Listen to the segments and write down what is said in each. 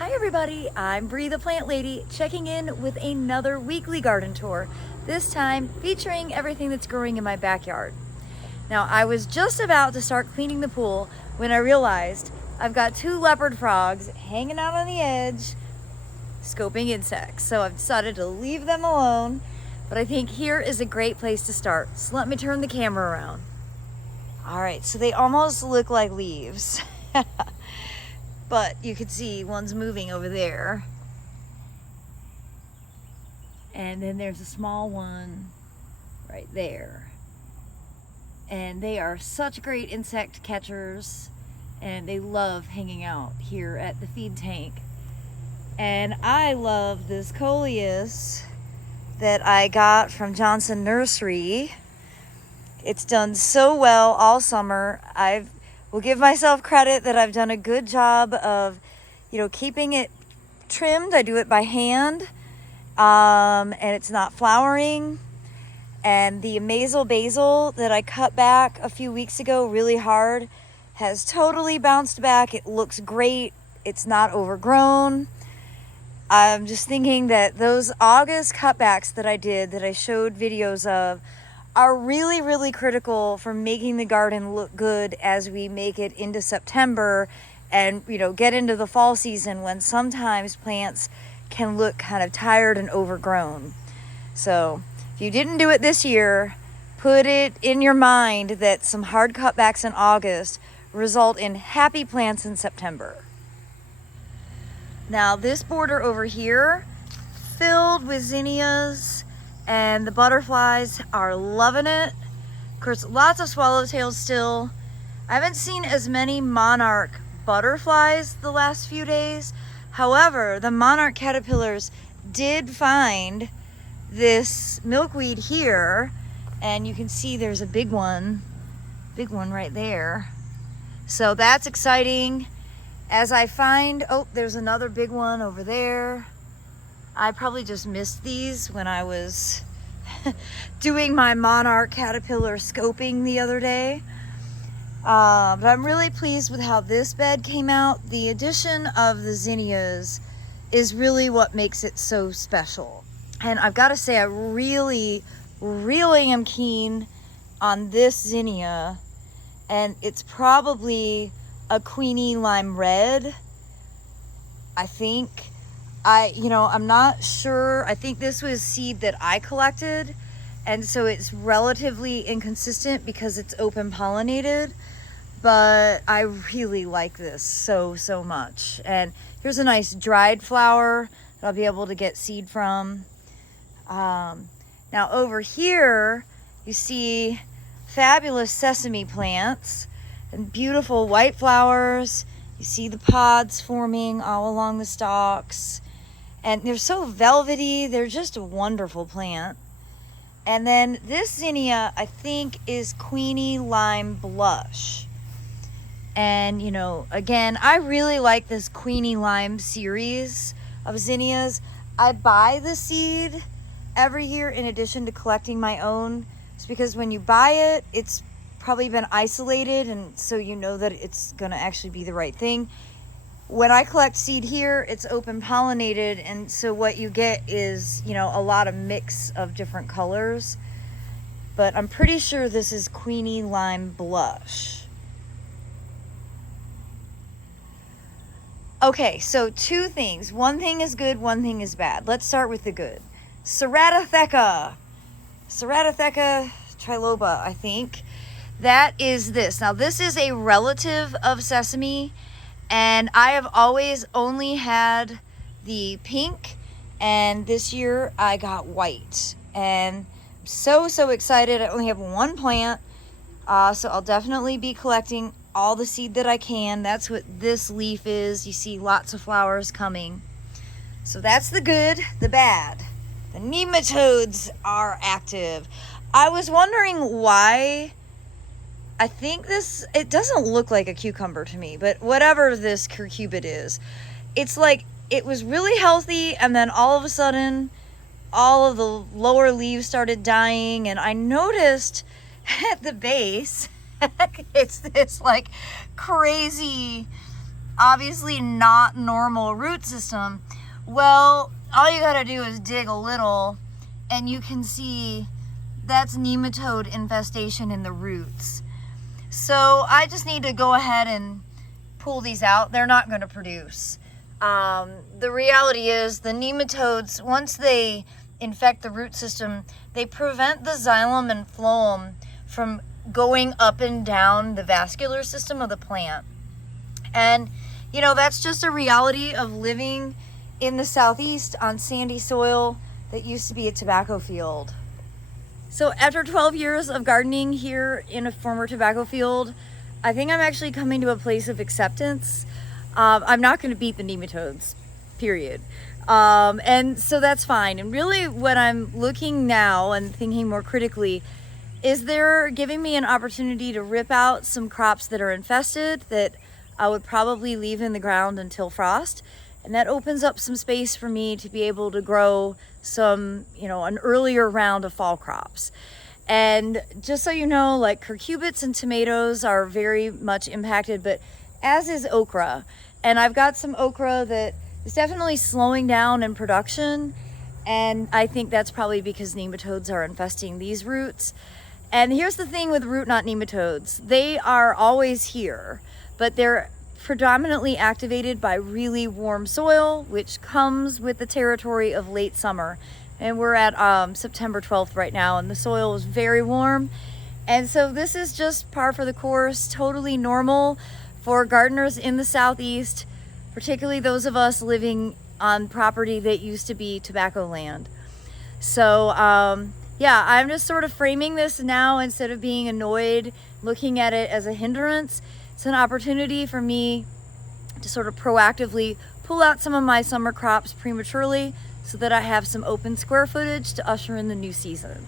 Hi everybody, I'm Bree the Plant Lady, checking in with another weekly garden tour, this time featuring everything that's growing in my backyard. Now, I was just about to start cleaning the pool when I realized I've got two leopard frogs hanging out on the edge, scoping insects. So I've decided to leave them alone, but I think here is a great place to start. So let me turn the camera around. All right, so they almost look like leaves. But you can see one's moving over there. And then there's a small one right there. And they are such great insect catchers, and they love hanging out here at the feed tank. And I love this coleus that I got from Johnson Nursery. It's done so well all summer. Will give myself credit that I've done a good job of, keeping it trimmed. I do it by hand, and it's not flowering. And the Amazel basil that I cut back a few weeks ago really hard has totally bounced back. It looks great. It's not overgrown. I'm just thinking that those August cutbacks that I did, that I showed videos of, are really, really critical for making the garden look good as we make it into September and, get into the fall season when sometimes plants can look kind of tired and overgrown. So if you didn't do it this year, put it in your mind that some hard cutbacks in August result in happy plants in September. Now this border over here, filled with zinnias, and the butterflies are loving it. Of course, lots of swallowtails still. I haven't seen as many monarch butterflies the last few days. However, the monarch caterpillars did find this milkweed here, and you can see there's a big one right there. So that's exciting. As I find, there's another big one over there. I probably just missed these when I was doing my monarch caterpillar scoping the other day. But I'm really pleased with how this bed came out. The addition of the zinnias is really what makes it so special. And I've got to say, I really, really am keen on this zinnia. And it's probably a Queenie Lime Red, I think. I'm not sure. I think this was seed that I collected, and so it's relatively inconsistent because it's open pollinated, but I really like this so much. And here's a nice dried flower that I'll be able to get seed from. Now over here, you see fabulous sesame plants and beautiful white flowers. You see the pods forming all along the stalks. And they're so velvety. They're just a wonderful plant. And then this zinnia, I think, is Queenie Lime Blush. And, again, I really like this Queenie Lime series of zinnias. I buy the seed every year in addition to collecting my own. It's because when you buy it, it's probably been isolated, and so you know that it's going to actually be the right thing. When I collect seed here, it's open pollinated, and so what you get is, a lot of mix of different colors. But I'm pretty sure this is Queenie Lime Blush. Okay, so two things. One thing is good, one thing is bad. Let's start with the good. Ceratotheca triloba, I think. That is this. Now, this is a relative of sesame, and I have always only had the pink, and this year I got white. And I'm so excited. I only have one plant, so I'll definitely be collecting all the seed that I can. That's what this leaf is. You see lots of flowers coming. So that's the good. The bad, the nematodes are active. I was wondering why. I think it doesn't look like a cucumber to me, but whatever this cucurbit is, it's like it was really healthy, and then all of a sudden, all of the lower leaves started dying, and I noticed at the base, it's this like crazy obviously not normal root system. Well, all you gotta do is dig a little and you can see that's nematode infestation in the roots. So I just need to go ahead and pull these out. They're not going to produce. The reality is the nematodes, once they infect the root system, they prevent the xylem and phloem from going up and down the vascular system of the plant. And you know, that's just a reality of living in the southeast on sandy soil that used to be a tobacco field. So after 12 years of gardening here in a former tobacco field, I think I'm actually coming to a place of acceptance. I'm not going to beat the nematodes, period. And so that's fine. And really what I'm looking now and thinking more critically is they're giving me an opportunity to rip out some crops that are infested that I would probably leave in the ground until frost. And that opens up some space for me to be able to grow some, you know, an earlier round of fall crops. And just so you know, like cucurbits and tomatoes are very much impacted, but as is okra. And I've got some okra that is definitely slowing down in production. And I think that's probably because nematodes are infesting these roots. And here's the thing with root knot nematodes. They are always here, but they're predominantly activated by really warm soil, which comes with the territory of late summer. And we're at September 12th right now, and the soil is very warm. And so this is just par for the course, totally normal for gardeners in the southeast, particularly those of us living on property that used to be tobacco land. So yeah, I'm just sort of framing this now instead of being annoyed, looking at it as a hindrance. It's an opportunity for me to sort of proactively pull out some of my summer crops prematurely so that I have some open square footage to usher in the new season.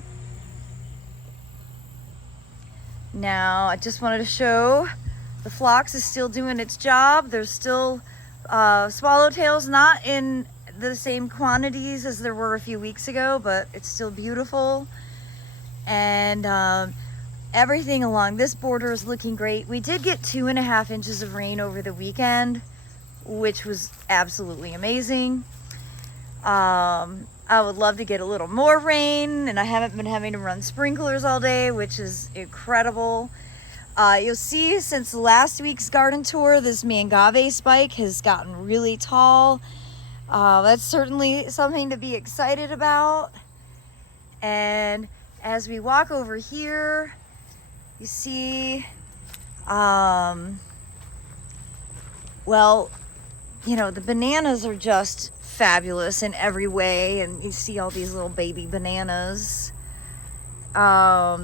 Now, I just wanted to show the phlox is still doing its job. There's still swallowtails, not in the same quantities as there were a few weeks ago, but it's still beautiful. And everything along this border is looking great. We did get 2.5 inches of rain over the weekend, which was absolutely amazing. I would love to get a little more rain, and I haven't been having to run sprinklers all day, which is incredible. You'll see since last week's garden tour, this mangave spike has gotten really tall. That's certainly something to be excited about. And as we walk over here, you see, well, you know, the bananas are just fabulous in every way, and you see all these little baby bananas. I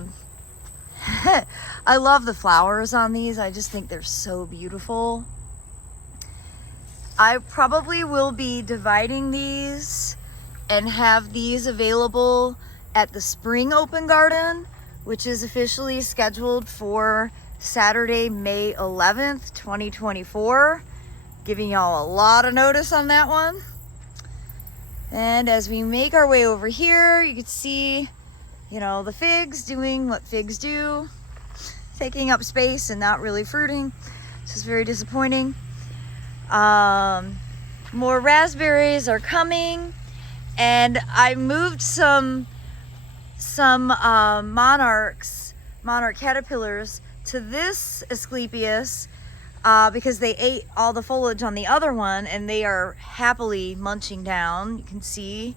love the flowers on these. I just think they're so beautiful. I probably will be dividing these and have these available at the spring open garden, which is officially scheduled for Saturday, May 11th, 2024. Giving y'all a lot of notice on that one. And as we make our way over here, you can see, you know, the figs doing what figs do, taking up space and not really fruiting. This is very disappointing. More raspberries are coming, and I moved some monarch caterpillars to this Asclepias because they ate all the foliage on the other one, and they are happily munching down. You can see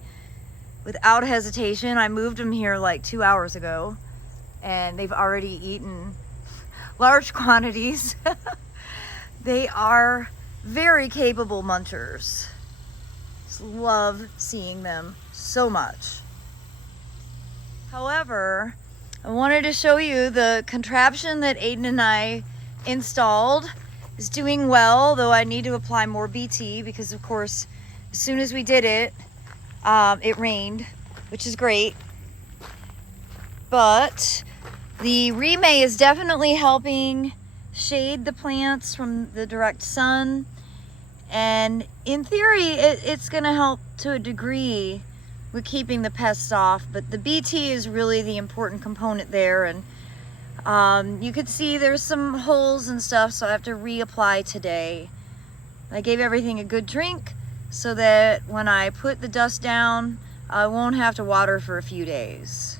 without hesitation. I moved them here like 2 hours ago, and they've already eaten large quantities. They are very capable munchers. Just love seeing them so much. However, I wanted to show you the contraption that Aiden and I installed is doing well, though I need to apply more BT because, of course, as soon as we did it, it rained, which is great. But the remay is definitely helping shade the plants from the direct sun, and in theory it's going to help to a degree with keeping the pests off, but the BT is really the important component there. And you could see there's some holes and stuff, so I have to reapply today. I gave everything a good drink so that when I put the dust down, I won't have to water for a few days.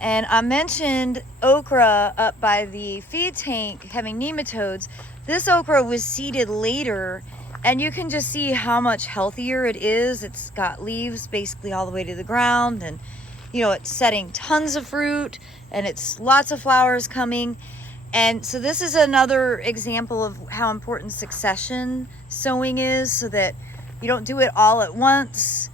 And I mentioned okra up by the feed tank having nematodes. This okra was seeded later, and you can just see how much healthier it is. It's got leaves basically all the way to the ground, and you know, it's setting tons of fruit, and it's lots of flowers coming. And so this is another example of how important succession sowing is, so that you don't do it all at once.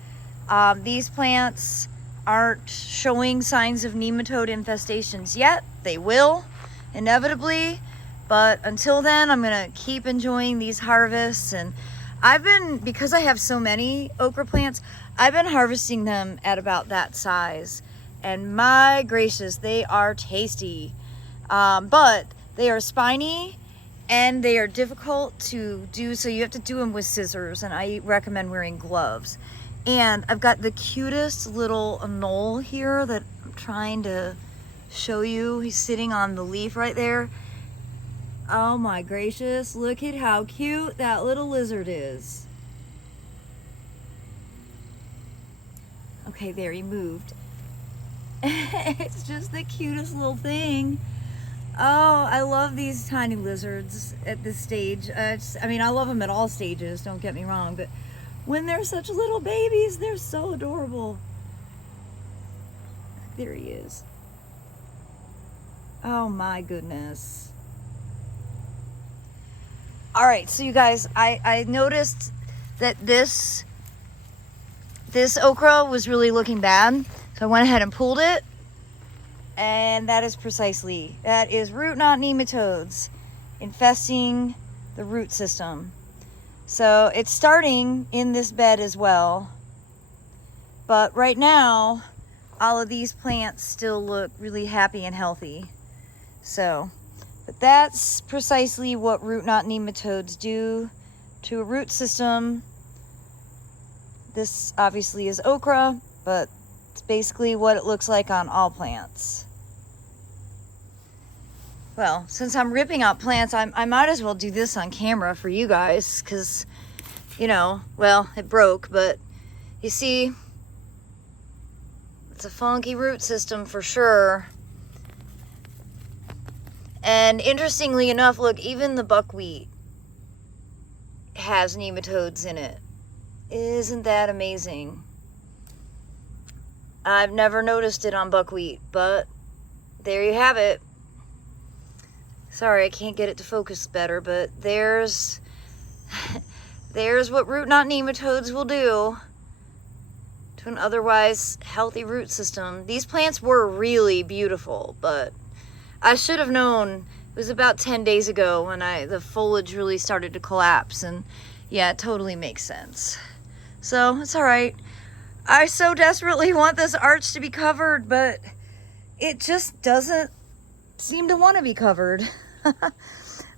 These plants aren't showing signs of nematode infestations yet. They will, inevitably. But until then, I'm gonna keep enjoying these harvests. And because I have so many okra plants, I've been harvesting them at about that size. And my gracious, they are tasty. But they are spiny and they are difficult to do. So you have to do them with scissors, and I recommend wearing gloves. And I've got the cutest little anole here that I'm trying to show you. He's sitting on the leaf right there. Oh my gracious, look at how cute that little lizard is. Okay, there, he moved. It's just the cutest little thing. Oh, I love these tiny lizards at this stage. I mean, I love them at all stages, don't get me wrong, but when they're such little babies, they're so adorable. There he is. Oh my goodness. All right, so you guys, I noticed that this okra was really looking bad, so I went ahead and pulled it, and that is root knot nematodes infesting the root system. So it's starting in this bed as well, but right now all of these plants still look really happy and healthy. But that's precisely what root knot nematodes do to a root system. This obviously is okra, but it's basically what it looks like on all plants. Well, since I'm ripping out plants, I might as well do this on camera for you guys, because, you know, well, it broke, but you see, it's a funky root system for sure. And interestingly enough, look, even the buckwheat has nematodes in it. Isn't that amazing? I've never noticed it on buckwheat, but there you have it. Sorry, I can't get it to focus better, but there's what root knot nematodes will do to an otherwise healthy root system. These plants were really beautiful, but I should have known. It was about 10 days ago when the foliage really started to collapse, and yeah, it totally makes sense. So it's all right. I so desperately want this arch to be covered, but it just doesn't seem to want to be covered.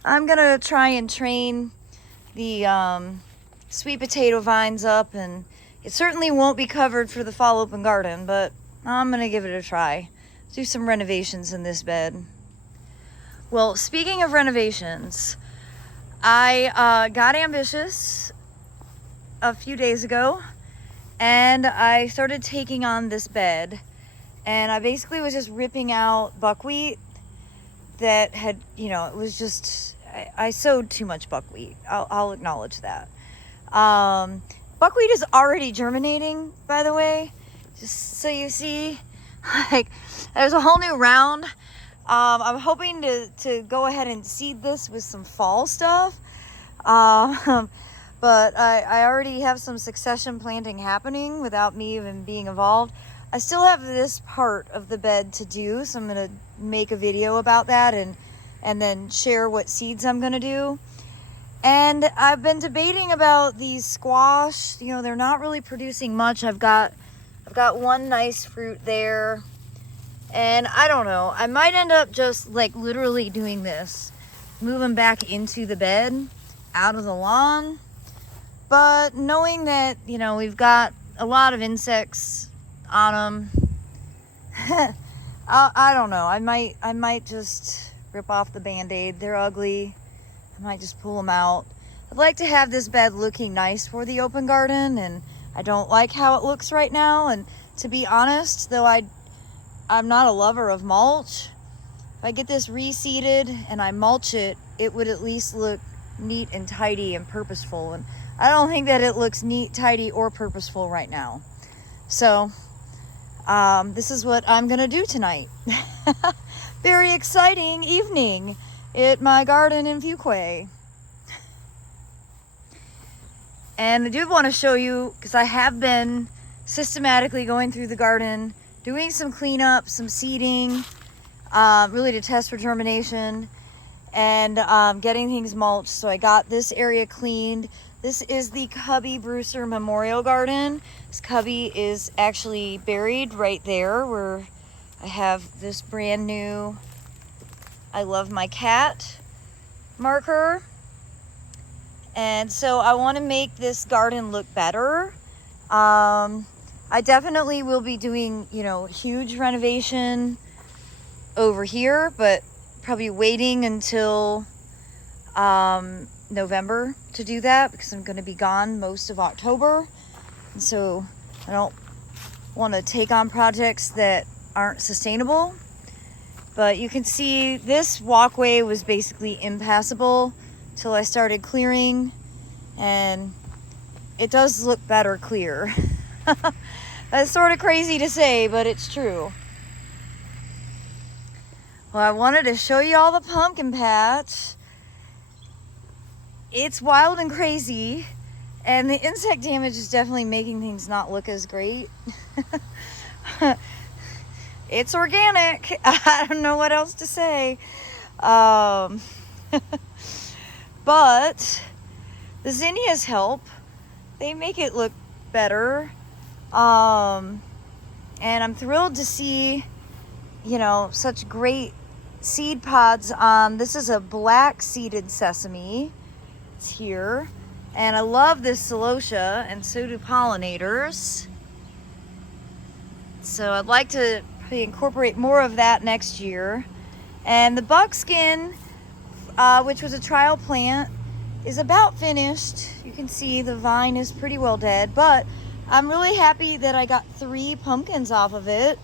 I'm gonna try and train the sweet potato vines up, and it certainly won't be covered for the fall open garden, but I'm gonna give it a try. Do some renovations in this bed. Well, speaking of renovations, I got ambitious a few days ago, and I started taking on this bed, and I basically was just ripping out buckwheat that had, you know, it was just, I sowed too much buckwheat. I'll acknowledge that. Buckwheat is already germinating, by the way, just so you see. Like, there's a whole new round. I'm hoping to go ahead and seed this with some fall stuff. But I already have some succession planting happening without me even being involved. I still have this part of the bed to do, so I'm going to make a video about that and then share what seeds I'm going to do. And I've been debating about these squash. You know, they're not really producing much. I've got one nice fruit there. And I don't know, I might end up just like literally doing this, move them back into the bed, out of the lawn. But knowing that, you know, we've got a lot of insects on them, I don't know, I might just rip off the band-aid. They're ugly. I might just pull them out. I'd like to have this bed looking nice for the open garden, and I don't like how it looks right now. And to be honest, though I'm not a lover of mulch, if I get this reseeded and I mulch it, it would at least look neat and tidy and purposeful. And I don't think that it looks neat, tidy, or purposeful right now. So this is what I'm gonna do tonight. Very exciting evening at my garden in Fuquay. And I do want to show you, because I have been systematically going through the garden, doing some cleanup, some seeding, really to test for germination, and getting things mulched. So I got this area cleaned. This is the Cubby Brewster Memorial Garden. This cubby is actually buried right there where I have this brand new I love my cat marker. And so I want to make this garden look better. I definitely will be doing, huge renovation over here, but probably waiting until November to do that, because I'm going to be gone most of October. And so I don't want to take on projects that aren't sustainable. But you can see this walkway was basically impassable till I started clearing, and it does look better clear. That's sort of crazy to say, but it's true. Well, I wanted to show you all the pumpkin patch. It's wild and crazy, and the insect damage is definitely making things not look as great. It's organic. I don't know what else to say. But the zinnias help. They make it look better. And I'm thrilled to see, such great seed pods on. This is a black seeded sesame. It's here. And I love this celosia, and so do pollinators. So I'd like to incorporate more of that next year. And the buckskin, which was a trial plant, is about finished. You can see the vine is pretty well dead, but I'm really happy that I got 3 pumpkins off of it.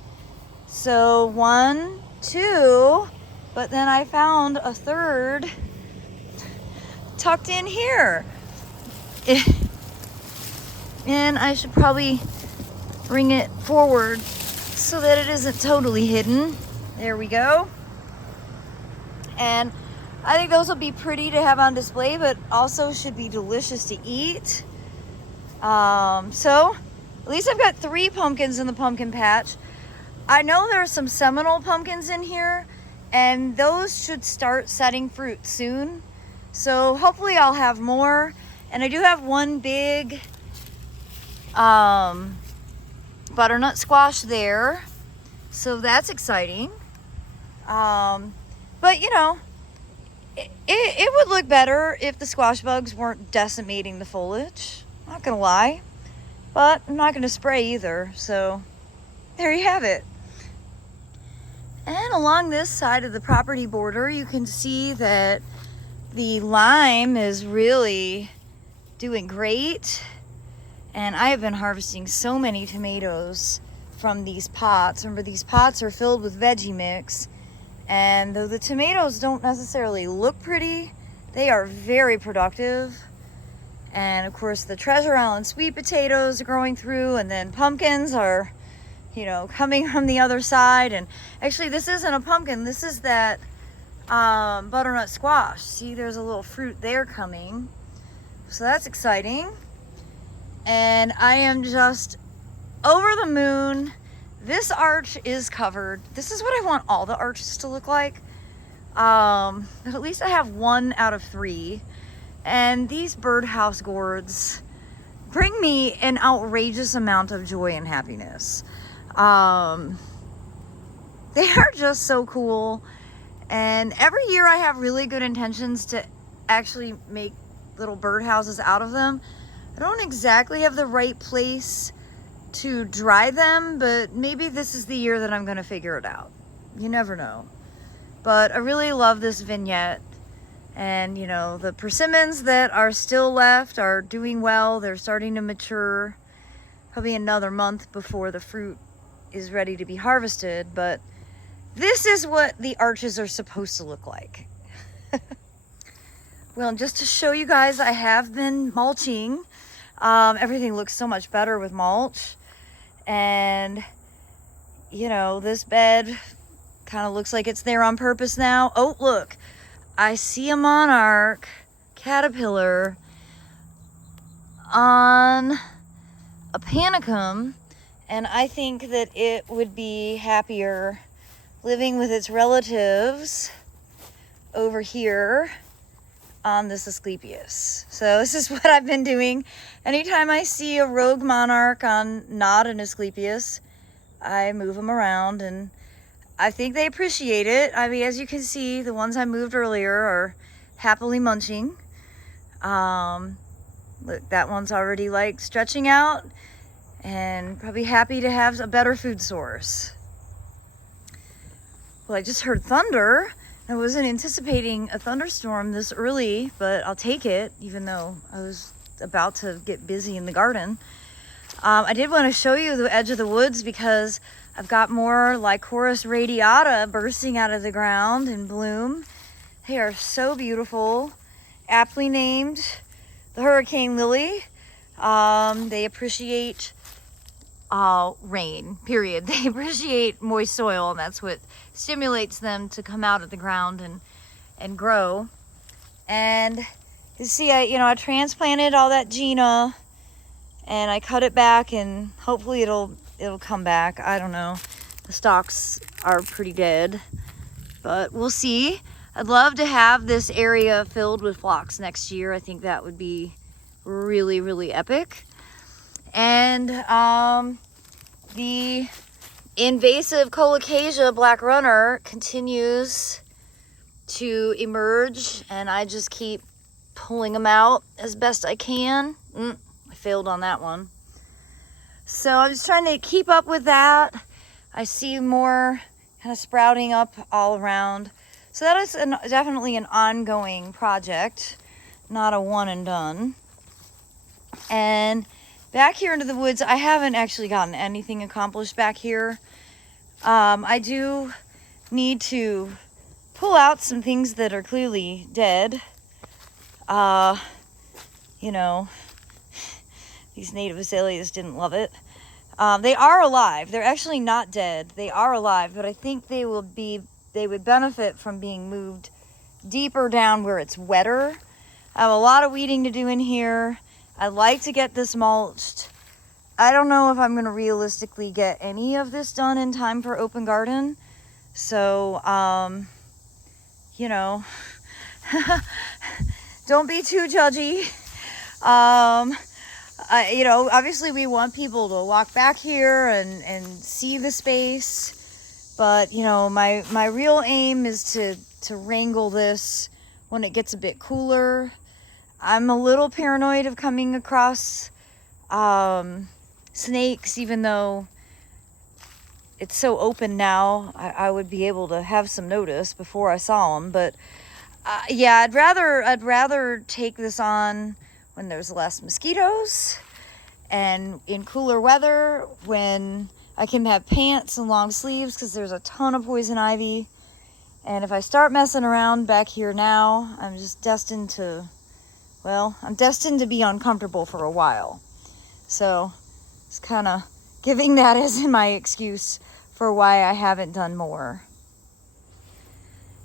So 1, 2, but then I found a 3rd tucked in here. And I should probably bring it forward so that it isn't totally hidden. There we go. And I think those will be pretty to have on display, but also should be delicious to eat. So at least I've got 3 pumpkins in the pumpkin patch. I know there are some Seminole pumpkins in here, and those should start setting fruit soon. So hopefully I'll have more. And I do have one big butternut squash there, so that's exciting. But it would look better if the squash bugs weren't decimating the foliage, not gonna lie, but I'm not gonna spray either, so there you have it. And along this side of the property border, you can see that the lime is really doing great. And I have been harvesting so many tomatoes from these pots. Remember, these pots are filled with veggie mix. And though the tomatoes don't necessarily look pretty, they are very productive. And of course, the Treasure Island sweet potatoes are growing through, and then pumpkins are, coming from the other side. And actually, this isn't a pumpkin. This is that butternut squash. See, there's a little fruit there coming. So that's exciting. And I am just over the moon. This arch is covered. This is what I want all the arches to look like. But at least I have 1 out of 3. And these birdhouse gourds bring me an outrageous amount of joy and happiness. They are just so cool. And every year I have really good intentions to actually make little birdhouses out of them. I don't exactly have the right place to dry them, but maybe this is the year that I'm going to figure it out. You never know. But I really love this vignette. And, you know, the persimmons that are still left are doing well. They're starting to mature. Probably another month before the fruit is ready to be harvested. But this is what the arches are supposed to look like. Well, just to show you guys, I have been mulching. Everything looks so much better with mulch. And, you know, this bed kind of looks like it's there on purpose now. Oh, look, I see a monarch caterpillar on a panicum, and I think that it would be happier living with its relatives over here on this Asclepias. So this is what I've been doing. Anytime I see a rogue monarch on not an Asclepias, I move them around, and I think they appreciate it. I mean, as you can see, the ones I moved earlier are happily munching. Look, that one's already like stretching out and probably happy to have a better food source. Well, I just heard thunder. I wasn't anticipating a thunderstorm this early, but I'll take it, even though I was about to get busy in the garden. I did want to show you the edge of the woods because I've got more Lycoris radiata bursting out of the ground in bloom. They are so beautiful, aptly named the hurricane lily. They appreciate rain, period. They appreciate moist soil, and that's what stimulates them to come out of the ground and grow. And you see, I transplanted all that Gina, and I cut it back, and hopefully it'll come back. I don't know. The stalks are pretty dead, but we'll see. I'd love to have this area filled with phlox next year. I think that would be really, really epic. And the invasive colocasia black runner continues to emerge, and I just keep pulling them out as best I can. I failed on that one. So I'm just trying to keep up with that. I see more kind of sprouting up all around. So that is definitely an ongoing project, not a one and done. And back here into the woods, I haven't actually gotten anything accomplished back here. I do need to pull out some things that are clearly dead. You know, these native azaleas didn't love it. They are alive. They're actually not dead. They are alive, but I think they would benefit from being moved deeper down where it's wetter. I have a lot of weeding to do in here. I'd like to get this mulched. I don't know if I'm going to realistically get any of this done in time for open garden. So, you know, don't be too judgy. You know, obviously we want people to walk back here and see the space. But, you know, my real aim is to wrangle this when it gets a bit cooler. I'm a little paranoid of coming across snakes, even though it's so open now. I would be able to have some notice before I saw them. But yeah, I'd rather take this on when there's less mosquitoes and in cooler weather when I can have pants and long sleeves, because there's a ton of poison ivy. And if I start messing around back here now, I'm just destined to, well, I'm destined to be uncomfortable for a while. So it's kind of giving that as my excuse for why I haven't done more.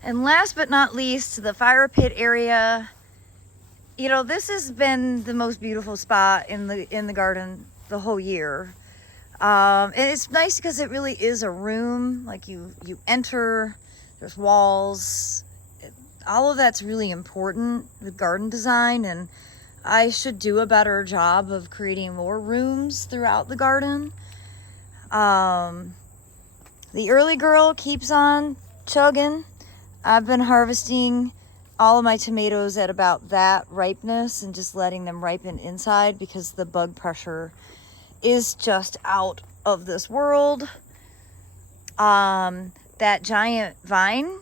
And last but not least, the fire pit area. You know, this has been the most beautiful spot in the garden the whole year. And it's nice because it really is a room. Like you enter, there's walls. All of that's really important with garden design, and I should do a better job of creating more rooms throughout the garden. The early girl keeps on chugging. I've been harvesting all of my tomatoes at about that ripeness and just letting them ripen inside because the bug pressure is just out of this world. That giant vine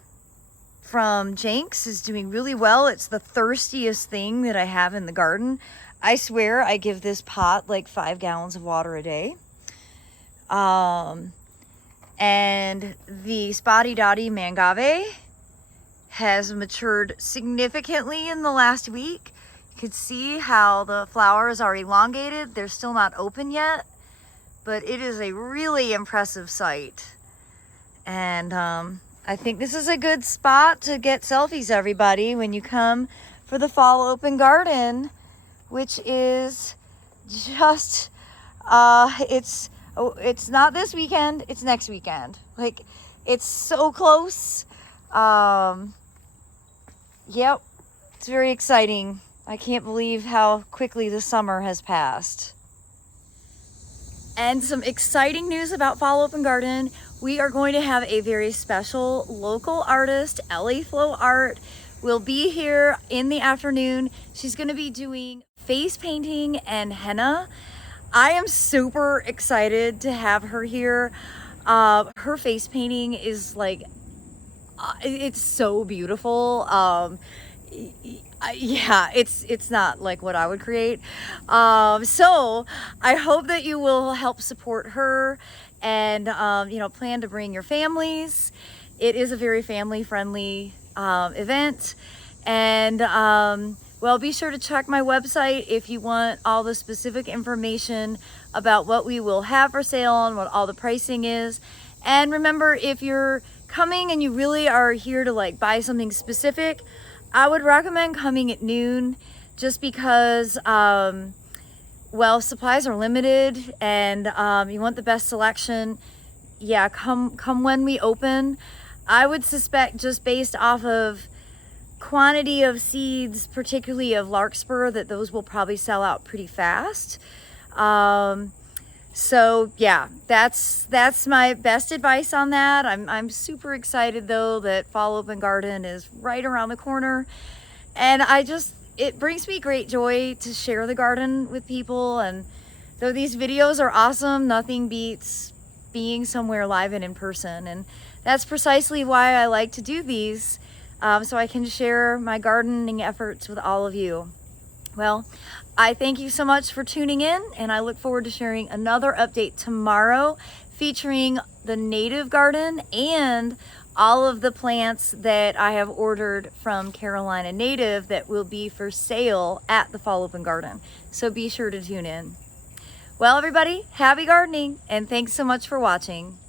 from Jenks is doing really well. It's the thirstiest thing that I have in the garden. I swear I give this pot like 5 gallons of water a day. And the Spotty Dotty Mangave has matured significantly in the last week. You can see how the flowers are elongated. They're still not open yet, but it is a really impressive sight. And I think this is a good spot to get selfies, everybody, when you come for the fall open garden, which is just, it's not this weekend, it's next weekend. Like, it's so close. Yep, it's very exciting. I can't believe how quickly the summer has passed. And some exciting news about Fall Open Garden. We are going to have a very special local artist, Ellie Flow Art, will be here in the afternoon. She's going to be doing face painting and henna. I am super excited to have her here. Her face painting is like, it's so beautiful. Yeah, it's not like what I would create. So I hope that you will help support her and, you know, plan to bring your families. It is a very family friendly event. And well, be sure to check my website if you want all the specific information about what we will have for sale and what all the pricing is. And remember, if you're coming and you really are here to like buy something specific, I would recommend coming at noon, just because, well, supplies are limited and you want the best selection. Yeah, come when we open. I would suspect, just based off of quantity of seeds, particularly of larkspur, that those will probably sell out pretty fast. So yeah, that's my best advice on that. I'm super excited though that Fall Open Garden is right around the corner, and it brings me great joy to share the garden with people. And though these videos are awesome, nothing beats being somewhere live and in person, and that's precisely why I like to do these, so I can share my gardening efforts with all of you. Well, I thank you so much for tuning in, and I look forward to sharing another update tomorrow featuring the native garden and all of the plants that I have ordered from Carolina Native that will be for sale at the Fall Open Garden. So be sure to tune in. Well, everybody, happy gardening, and thanks so much for watching.